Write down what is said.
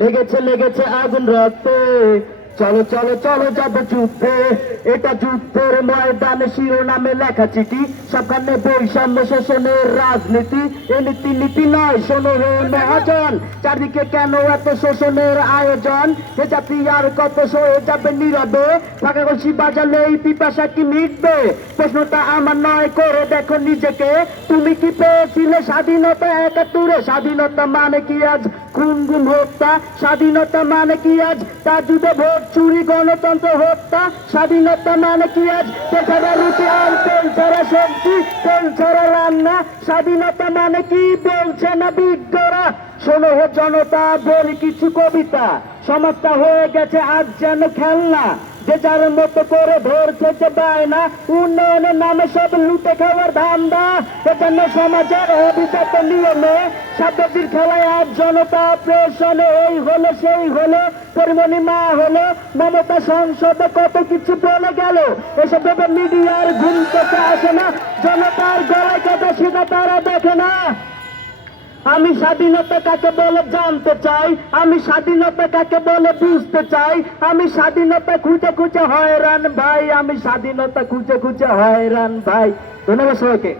লেগেছে লেগেছে আগুন রক্তে, চলো চলো চলো যাবো যুদ্ধে। এটা যুদ্ধের ময়দানে শিরোনামে লেখা চিঠি, সবখানে বৈষম্য শোষণের রাজনীতি। এ নীতি নীতি নয়, শোনো হে মহাজন, চারদিকে কেন এত শোষণের আয়োজন? এ জাতি আর কত সয়ে যাবে নীরবে, ফাঁকা কলসি বাজালে এই পিপাসা কি মিটবে? প্রশ্নটা আমার নয়, করে দেখো নিজেকে। তুমি কি পেয়েছিলে স্বাধীনতা ৭১? স্বাধীনতা মানে কি আজ খুন গুম হত্যা? স্বাধীনতা মানে কি আজ তা যুদ্ধে ভোট চুরি গণতন্ত্র হত্যা? স্বাধীনতা মানে কি আজ তেল ছাড়া রুটি আর তেল ছাড়া সবজি, তেল ছাড়া রান্না? স্বাধীনতা মানে কি বলছে না বিজ্ঞরা? শোনো হে জনতা, বলি কিছু কবিতা। সমাজটা হয়ে গেছে আজ যেন খেলনা, যে যার মতো করে ধরছে যে বায়না। উন্নয়নের নামে সব লুটে খাওয়ার ধান্দা, এজন্য সমাজের অভিজাত নিয়মে সাদ্দাতির খেলায় আজ জনতা প্রেষণে। এই হলো সেই হলো, পরিমণি মা হলো, মমতা সংসদে কত কিছু বলে গেল। এসব ভেবে মিডিয়ার ঘুম থেকে আসে না, জনতার গলায় কথা সেটা তারা দেখে না। আমি স্বাধীনতা কাকে বলে জানতে চাই, আমি স্বাধীনতা কাকে বলে বুঝতে চাই। আমি স্বাধীনতা খুঁজে খুঁজে হয়রান ভাই, আমি স্বাধীনতা খুঁজে খুঁজে হয়রান ভাই। ধন্যবাদ সবাইকে।